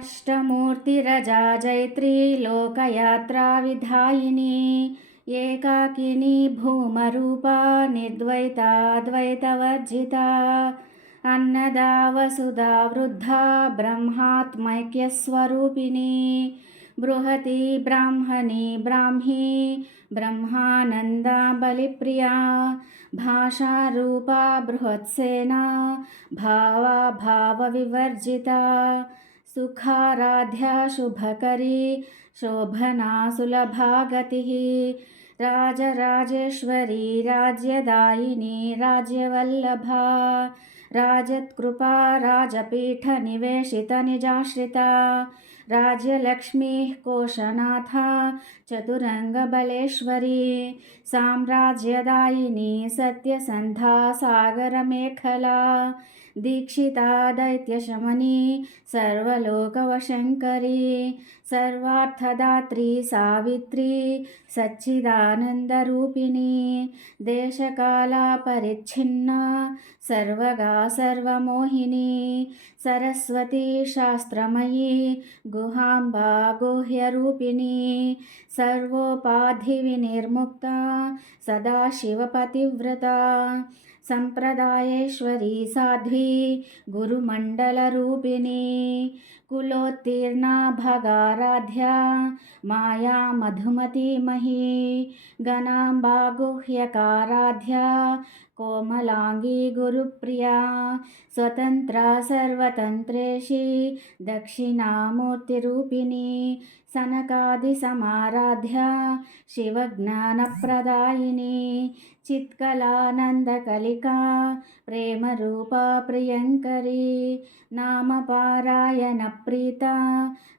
अष्टमूर्तिरजा जैत्री लोकयात्राविधायिनी एकाकिनी भूमरूपा निर्द्वैताद्वैतवर्जिता अन्नदा वसुधा वृद्धा ब्रह्मात्मैक्यस्वरूपिणी बृहती ब्राह्मणी ब्राह्मी ब्रह्मानन्दा बलिप्रिया भाषारूपा बृहत्सेना भावा भावविवर्जिता सुखाराध्या शुभकरी शोभना सुलभा गतिः राजराजेश्वरी राज्यदायिनी राज्यवल्लभा राजत्कृपा राजपीठनिवेशितनिजाश्रिता राज्यलक्ष्मीः कोशनाथा चतुरङ्गबलेश्वरी साम्राज्यदायिनी सत्यसन्धा सागरमेखला दीक्षिता दैत्यशमनी सर्वलोकवशङ्करी सर्वार्थदात्री सावित्री सच्चिदानन्दरूपिणी देशकालापरिच्छिन्ना सर्वगा सर्वमोहिनी सरस्वती शास्त्रमयी गुहाम्बा गुह्यरूपिणी सर्वोपाधिविनिर्मुक्ता सदाशिवपतिव्रता संप्रदायेश्वरी साध्वी गुरुमण्डलरूपिणी कुलोत्तीर्णा भगाराध्या माया मधुमती मही गणाम्बा गुह्यकाराध्या कोमलांगी गुरुप्रिया स्वतंत्रा सर्वतंत्रेशी दक्षिणामूर्तिरूपिणी सनकादिसमाराध्या शिवज्ञानप्रदायिनी चित्कलानन्दकलिका प्रेमरूपा प्रियङ्करी नामपारायणप्रीता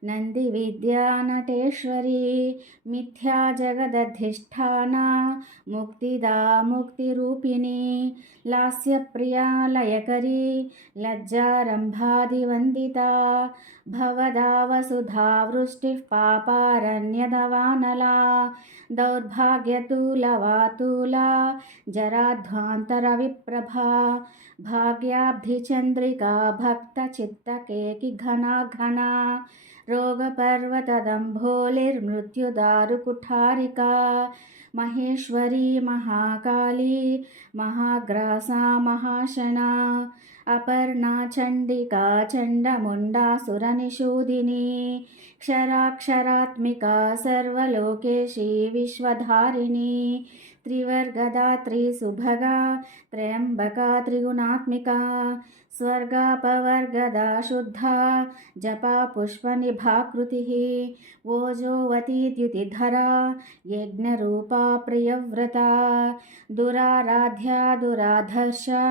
नन्दिविद्या नटेश्वरी मिथ्या जगदधिष्ठाना मुक्तिदा मुक्तिरूपिणी लास्यप्रिया लयकरी लज्जारम्भादिवन्दिता भवदा वसुधा वृष्टिः पापारण्यदवानला दौर्भाग्यतूलवातूला जराध्वान्तरविप्रभा भाग्याब्धिचन्द्रिका भक्तचित्तकेकिघना घना रोगपर्वतदम्भोलिर्मृत्युदारुकुठारिका महेश्वरी महाकाली महाग्रासा महाशना अपर्णा चण्डिका चण्डमुण्डासुरनिषूदिनी क्षराक्षरात्मिका सर्वलोकेशी विश्वधारिणी त्रिवर्गदात्री सुभगा त्र्यम्बका त्रिगुणात्मिका स्वर्गापवर्गदा शुद्धा जपा पुष्पनिभाकृतिः ओजोवती द्युतिधरा यज्ञरूपा प्रियव्रता दुराराध्या दुराधर्षा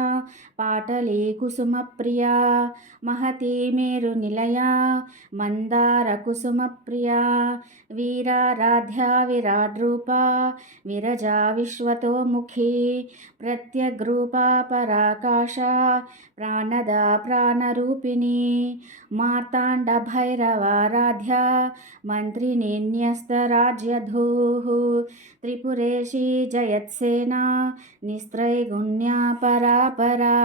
पाटली कुसुमप्रिया महती मेरुनिलया मन्दारकुसुमप्रिया वीराराध्या विराड्रूपा विरजा विश्वतोमुखी प्रत्यग्रूपा पराकाशा प्राणदा प्राणरूपिणी मार्ताण्डभैरवाराध्या मन्त्रिणी न्यस्तराज्यधूः त्रिपुरेशी जयत्सेना निस्त्रैगुण्या परापरा।